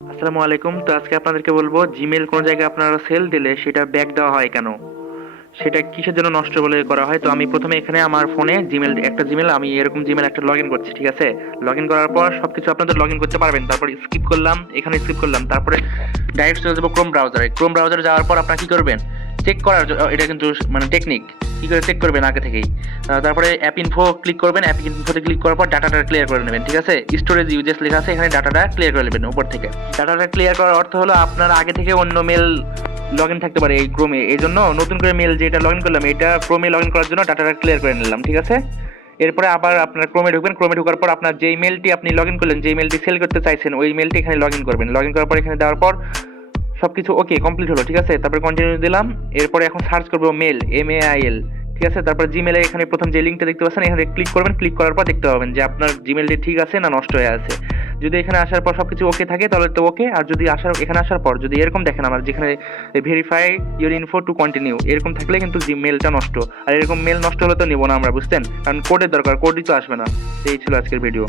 আসসালামু আলাইকুম। তো আজকে আপনাদেরকে বলবো জিমেইল কোন জায়গায় আপনারা সেল দিলে সেটা ব্যাক দেওয়া হয় কেন? সেটা কিসের জন্য নষ্ট বলে করা হয়? তো আমি প্রথমে এখানে আমার ফোনে জিমেইল আমি এরকম জিমেইল একটা লগইন করছি, ঠিক আছে? লগইন করার পর সবকিছু আপনাদের লগইন করতে পারবেন। তারপর স্কিপ করলাম, এখানে স্কিপ করলাম। তারপরে ডাইরেক্ট চলে যাবো ক্রোম ব্রাউজারে। ক্রোম ব্রাউজারে যাওয়ার পর আপনারা কি করবেন? চেক করার এটা কিন্তু মানে টেকনিক। কি করে চেক করবেন আগে থেকেই। তারপরে অ্যাপ ইনফো ক্লিক করবেন। অ্যাপ ইনফোতে ক্লিক করার পর ডাটাটা ক্লিয়ার করে নেবেন, ঠিক আছে? স্টোরেজ ইউজেস লেখা আছে, এখানে ডাটাটা ক্লিয়ার করে নেবেন উপর থেকে। ডাটাটা ক্লিয়ার করার অর্থ হলো আপনার আগে থেকে অন্য মেল লগ ইন থাকতে পারে এই ক্রোমে, এই জন্য নতুন করে মেল যেটা লগ ইন করলাম এটা ক্রোমে লগ ইন করার জন্য ডাটাটা ক্লিয়ার করে নিলাম, ঠিক আছে? এরপরে আবার আপনার ক্রোমে ঢুকবেন। ক্রোমে ঢোকার পর আপনার যেই মেলটি আপনি লগ ইন করলেন, যেই মেলটি সেল করতে চাইছেন, ওই মেলটি এখানে লগ ইন করবেন। লগ ইন করার পর এখানে দেওয়ার পর সবকিছু ওকে কমপ্লিট হলো, ঠিক আছে? তারপরে কন্টিনিউ দিলাম। এরপরে এখন সার্চ করবো মেল, MAIL, ঠিক আছে? তারপর জিমেলে এখানে প্রথম যে লিঙ্কটা দেখতে পাচ্ছেন এখানে ক্লিক করবেন। ক্লিক করার পর দেখতে পাবেন যে আপনার জিমেলটি ঠিক আছে না নষ্ট হয়ে আছে। যদি এখানে আসার পর সবকিছু ওকে থাকে তাহলে তো ওকে, আর যদি এখানে আসার পর যদি এরকম দেখেন আমার যেখানে verify your info to continue এরকম থাকলে কিন্তু জিমেলটা নষ্ট। আর এরকম মেল নষ্ট হলে তো নেবো না আমরা, বুঝতেন? কারণ কোডের দরকার, কোডই তো আসবে না। এই ছিল আজকের ভিডিও।